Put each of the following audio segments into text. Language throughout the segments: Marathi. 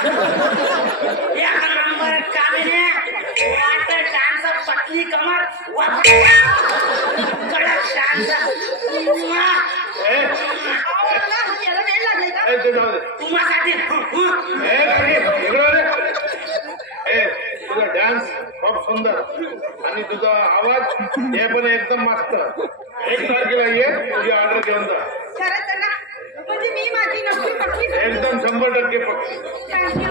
एक नंबर कामिने वाटर डान्स पतली कमर कडक डान्स याला वेळ लागले का तुम्हासाठी तुझा डान्स खूप सुंदर आणि तुझा आवाज हे पण एकदम मस्त. 1 तारखेला ये, तुझी ऑर्डर घेऊन जा. खरंच ना म्हणजे मी माझी नक्की पक्की एकदम 100% पक्की. थँक्यू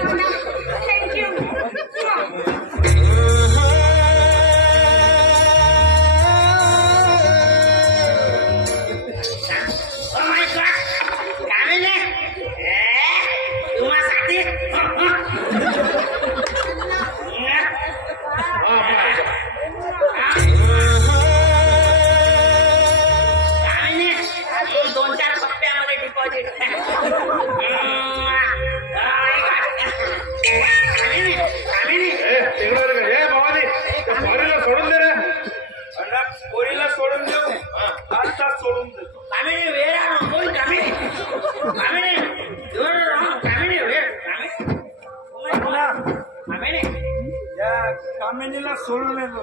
कामिनीला सोडून येतो.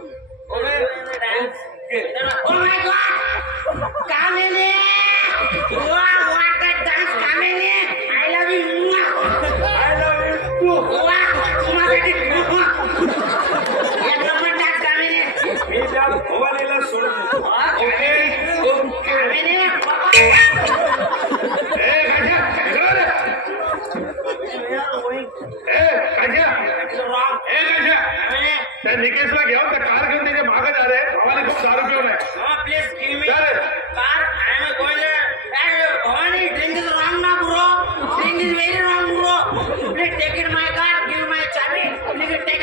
Kamini water dance Kamini I love you I love you too. तुम्हासाठी एक नंबर डान्स कामिनी. मी त्या भवानीला सोडून येतो. कामिनी त्या निकेशला घेऊन त्या कार घेऊन त्याच्या मागे जा रे. भवानी खूप दारू पिऊन आहे. Please give me car. I am going Bhavani drink is wrong ना bro. Drink is very wrong bro. Please take it my car. Give my चाबी. प्लीज टेक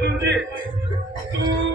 तुझी तू